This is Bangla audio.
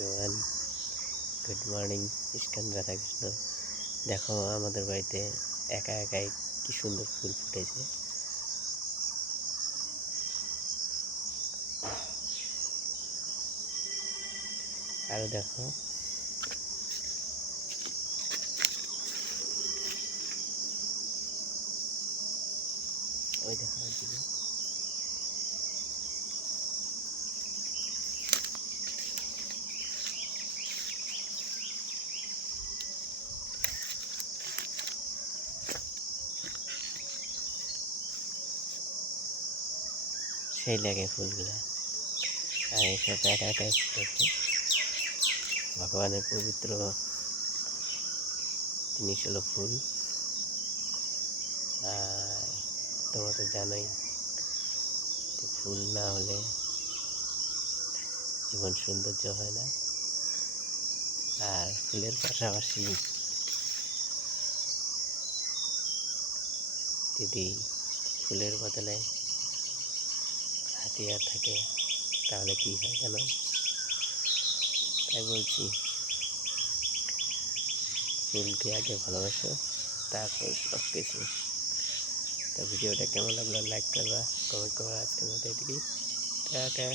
জোয়ান গুড মর্নিং ইস্কান রাধাকৃষ্ণ। দেখো আমাদের বাড়িতে একা একাই কি সুন্দর ফুল ফুটেছে। আরো দেখো, ওই দেখো ওইদিকে সেই লাগে ফুলগুলা। আর এইসব একা একাই ফুটেছে। ভগবানের পবিত্র জিনিস হলো ফুল। আর তোমরা তো জানোই যে ফুল না হলে জীবন সৌন্দর্য হয় না। আর ফুলের পাশাপাশি যদি ফুলের বদলে হাতিয়ার থাকে তাহলে কি হয় জানো? তাই বলছি, ফুলকে আগে ভালোবাসো, তারপর সব কিছু। তো ভিডিওটা কেমন লাগলো লাইক করবা, কমেন্ট করবা। আজকের মতো এটুকুই, টাটা।